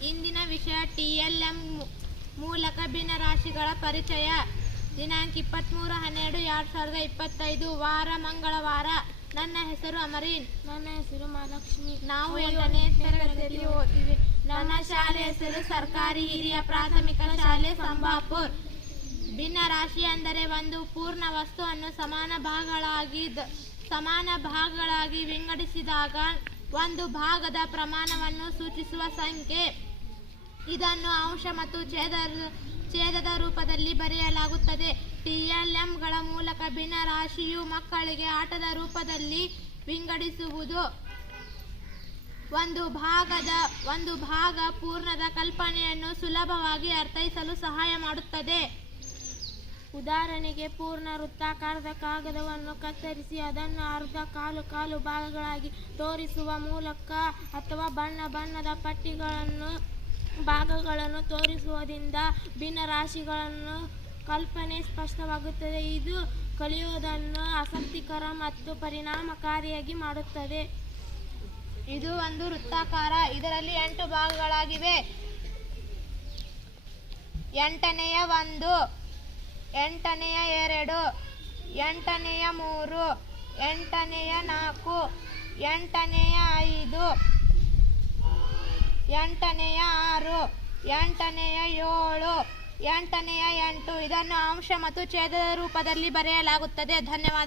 ಇಂದಿನ ವಿಷಯ TLM ಮೂಲಕ ಭಿನ್ನರಾಶಿಗಳ ಪರಿಚಯ. ದಿನಾಂಕ 23/12/2025 ವಾರ ಮಂಗಳವಾರ. ನನ್ನ ಹೆಸರು ಅಮರೀನ್. ನನ್ನ ಹೆಸರು ಮಹಾಲಕ್ಷ್ಮಿ. ನಾವು 8ನೇ ತರಗತಿಯಲ್ಲಿ ಓದ್ತೀವಿ. ನಮ್ಮ ಶಾಲೆ ಹೆಸರು ಸರ್ಕಾರಿ ಹಿರಿಯ ಪ್ರಾಥಮಿಕ ಶಾಲೆ ಸಂಬಾಪುರ್. ಭಿನ್ನರಾಶಿ ಅಂದರೆ ಒಂದು ಪೂರ್ಣ ವಸ್ತುವನ್ನು ಸಮಾನ ಭಾಗಗಳಾಗಿ ವಿಂಗಡಿಸಿದಾಗ ಒಂದು ಭಾಗದ ಪ್ರಮಾಣವನ್ನು ಸೂಚಿಸುವ ಸಂಖ್ಯೆ. ಇದನ್ನು ಅಂಶ ಮತ್ತು ಛೇದದ ರೂಪದಲ್ಲಿ ಬರೆಯಲಾಗುತ್ತದೆ. TLMಗಳ ಮೂಲಕ ಭಿನ್ನರಾಶಿಯು ಮಕ್ಕಳಿಗೆ ಆಟದ ರೂಪದಲ್ಲಿ ವಿಂಗಡಿಸುವುದು ಒಂದು ಭಾಗ ಪೂರ್ಣದ ಕಲ್ಪನೆಯನ್ನು ಸುಲಭವಾಗಿ ಅರ್ಥೈಸಲು ಸಹಾಯ ಮಾಡುತ್ತದೆ. ಉದಾಹರಣೆಗೆ, ಪೂರ್ಣ ವೃತ್ತಾಕಾರದ ಕಾಗದವನ್ನು ಕತ್ತರಿಸಿ ಅದನ್ನು ಅರ್ಧ ಕಾಲು ಭಾಗಗಳಾಗಿ ತೋರಿಸುವ ಮೂಲಕ ಅಥವಾ ಬಣ್ಣದ ಭಾಗಗಳನ್ನು ತೋರಿಸುವುದರಿಂದ ಭಿನ್ನರಾಶಿಗಳ ಕಲ್ಪನೆ ಸ್ಪಷ್ಟವಾಗುತ್ತದೆ. ಇದು ಕಲಿಯುವುದನ್ನು ಆಸಕ್ತಿಕರ ಮತ್ತು ಪರಿಣಾಮಕಾರಿಯಾಗಿ ಮಾಡುತ್ತದೆ. ಇದು ಒಂದು ವೃತ್ತಾಕಾರ. ಇದರಲ್ಲಿ 8 ಭಾಗಗಳಾಗಿವೆ. 8ನೇಯ 1, 8ನೇಯ 2, 8ನೇಯ 3, 8ನೇಯ 4, 8ನೇಯ 5, 8ನೇಯ 6, 8ನೇಯ 7, 8ನೇಯ 8. ಇದನ್ನು ಅಂಶ ಮತ್ತು ಛೇದದ ರೂಪದಲ್ಲಿ ಬರೆಯಲಾಗುತ್ತದೆ. ಧನ್ಯವಾದಗಳು.